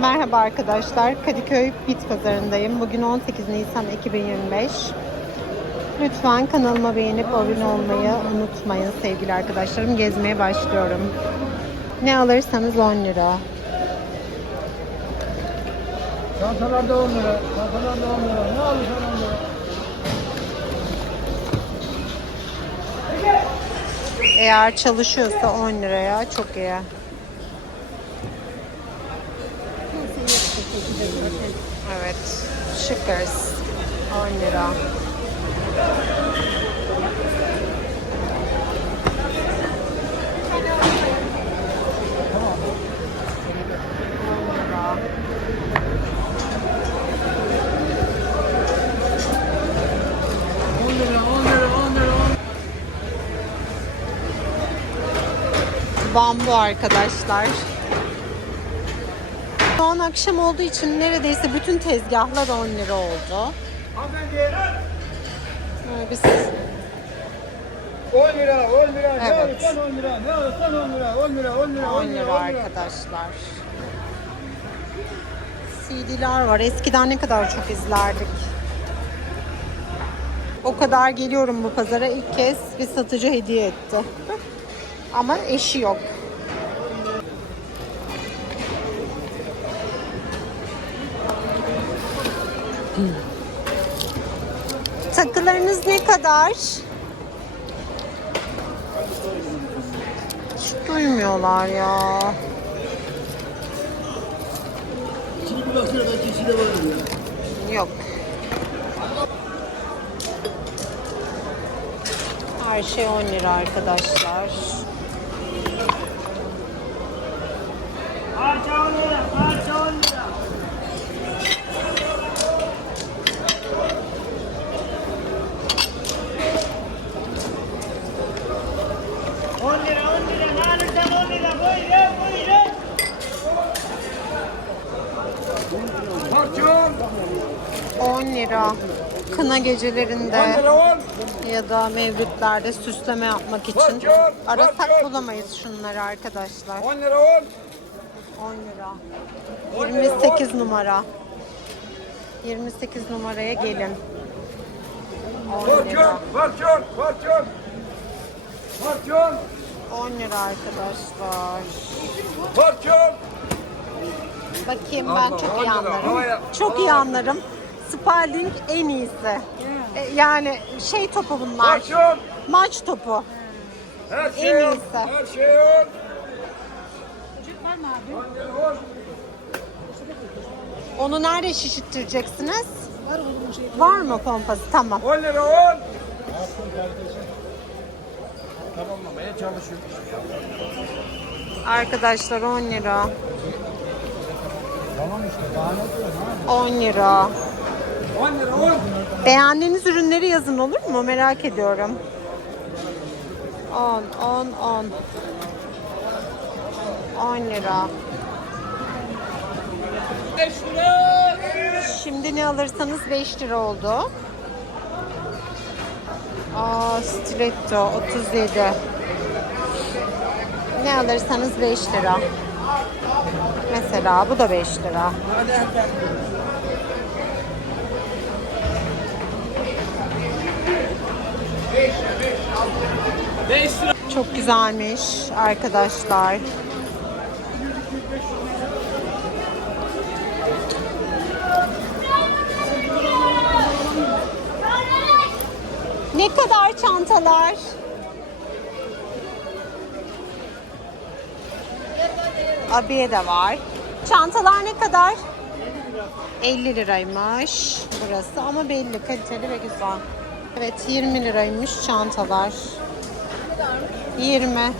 Merhaba arkadaşlar. Kadıköy Bit Pazarındayım. Bugün 18 Nisan 2025. Lütfen kanalıma beğenip abone olmayı unutmayın sevgili arkadaşlarım. Gezmeye başlıyorum. Ne alırsanız 10 lira. Çantalarda 10 lira. Çantalarda 10 lira. Ne alırsan 10 lira. Eğer çalışıyorsa 10 liraya çok iyi. Evet. Şıkırız. 10 lira. On lira, 10 lira, 10 lira, 10 lira. Bambu arkadaşlar. Şu an akşam olduğu için neredeyse bütün tezgahlar 10 lira oldu. Ee, Biz 10 lira, 10 lira. Ne Evet. alırsan 10 lira. Ne alırsan 10 lira. 10 lira, 10 lira, 10 lira arkadaşlar. CD'ler var. Eskiden ne kadar çok izlerdik. O kadar geliyorum bu pazara. ilk kez bir satıcı hediye etti. Ama eşi yok. Takılarınız ne kadar? Hiç duymuyorlar ya. Yok. Her şey 10 lira arkadaşlar. Parça 10 lira, parça 10 lira. On lira, on lira, ne alırsan on lira, buyurun, buyurun. Parça 10 lira. Kına 10 gecelerinde lira 10. ya da mevlütlerde süsleme yapmak için arasak bulamayız şunları arkadaşlar. 10 lira 10. 10 lira. 28 numara. 28 numaraya gelin. 10 lira. Parça, parça. Parça, 10 lira arkadaşlar. parça. Bakayım ben çok iyi anlarım. Çok iyi anlarım. Spalding en iyisi. E, Yani şey topu bunlar. Maç topu. Her şey En on. iyisi. Her şey on. On lira on. Onu nerede şişirteceksiniz? Var mı pompası? Tamam. 10 lira 10. Tamamlamaya çalışıyorum. Arkadaşlar 10 lira. Tamam işte daha ne diyorsun 10 lira. 10 lira 10. Beğendiğiniz ürünleri yazın olur mu? Merak ediyorum. 10, 10, 10. 10 lira. 5 lira. Şimdi ne alırsanız 5 lira oldu. Aa, stiletto 37. Ne alırsanız 5 lira. Mesela bu da 5 lira. Çok güzelmiş arkadaşlar. Ne kadar çantalar? Abiye de var. Çantalar ne kadar? 50 liraymış burası ama belli kaliteli ve güzel. Evet 20 liraymış çantalar. 20.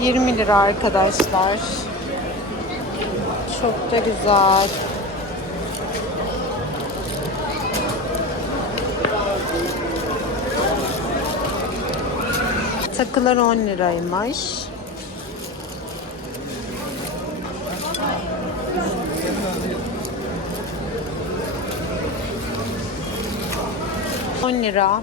20 lira arkadaşlar. Çok da güzel. Takılar 10 liraymış. On lira.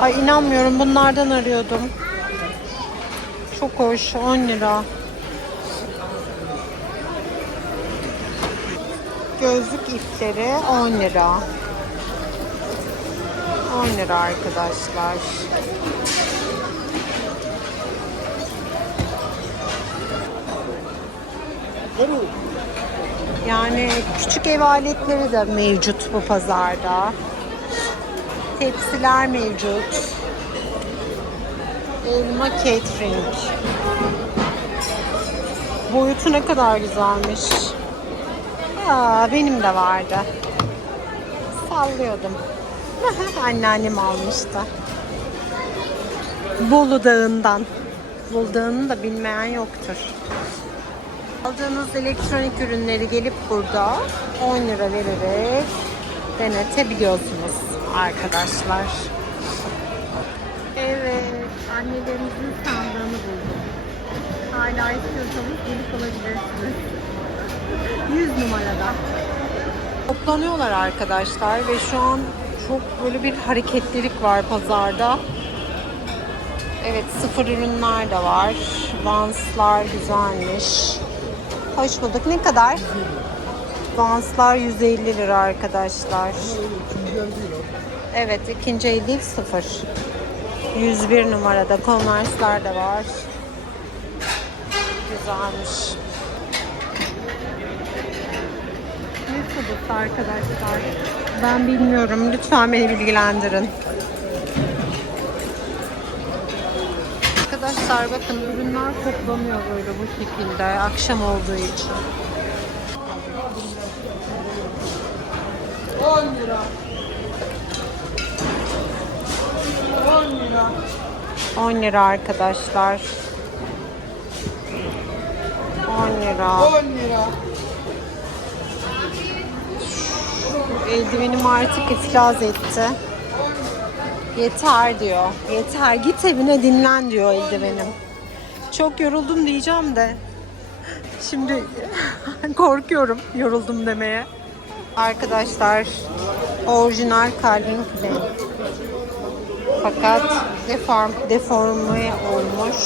Ay inanmıyorum bunlardan arıyordum. Çok hoş 10 lira. Gözlük ipleri 10 lira. 10 lira arkadaşlar. Yani küçük ev aletleri de mevcut bu pazarda. Tepsiler mevcut. Elma catering. Boyutu ne kadar güzelmiş. Benim de vardı. Sallıyordum. Anneannem almıştı. Bolu Dağı'ndan. Bolu Dağı'nı da bilmeyen yoktur. Aldığınız elektronik ürünleri gelip burada 10 lira vererek denetebiliyorsunuz arkadaşlar. Evet, annelerimizin sandığını buldum. Hala istiyorsanız gelip alabilirsiniz. 100 numarada. Toplanıyorlar arkadaşlar ve şu an çok böyle bir hareketlilik var pazarda. Evet sıfır ürünler de var. Vanslar güzelmiş. Hoş bulduk. Ne kadar? Vanslar 150 lira arkadaşlar. Evet ikinci el değil sıfır. 101 numarada Converse'lar da var. Güzelmiş. Ne sabısı arkadaşlar? Ben bilmiyorum. Lütfen beni bilgilendirin. Arkadaşlar bakın ürünler toplanıyor böyle bu şekilde akşam olduğu için. 10 lira. 10 lira. 10 lira arkadaşlar. 10 lira. 10 lira. Eldivenim artık iflas etti. Yeter diyor. Yeter git evine dinlen diyor eldivenim. Çok yoruldum diyeceğim de. Şimdi korkuyorum yoruldum demeye. Arkadaşlar orijinal Calvin Klein. Fakat deform, deforme olmuş.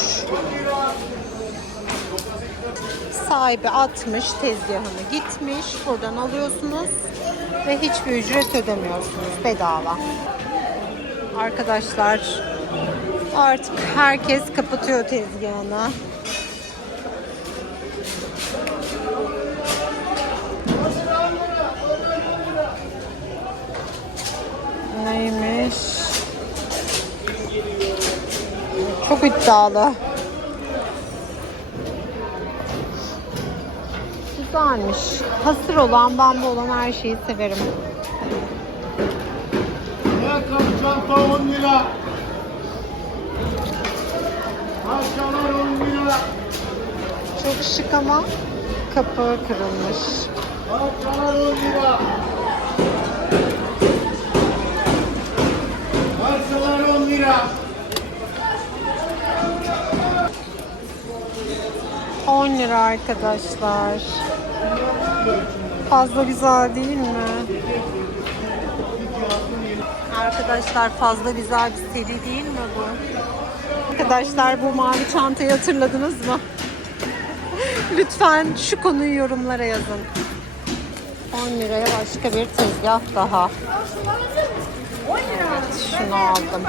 Sahibi atmış tezgahını gitmiş. Buradan alıyorsunuz ve hiçbir ücret ödemiyorsunuz bedava. Arkadaşlar artık herkes kapatıyor tezgahını. Neymiş? Çok iddialı. Güzelmiş. Hasır olan, bambu olan her şeyi severim. Ayakkabı çanta 10 lira. Maşalar 10 lira. Çok şık ama kapağı kırılmış. Maşalar 10 lira. Maşalar 10 lira. 10 lira arkadaşlar. Fazla güzel değil mi? Arkadaşlar fazla güzel bir seri değil mi bu? Arkadaşlar bu mavi çantayı hatırladınız mı? Lütfen şu konuyu yorumlara yazın. 10 liraya başka bir tezgah daha. Evet, şunu aldım.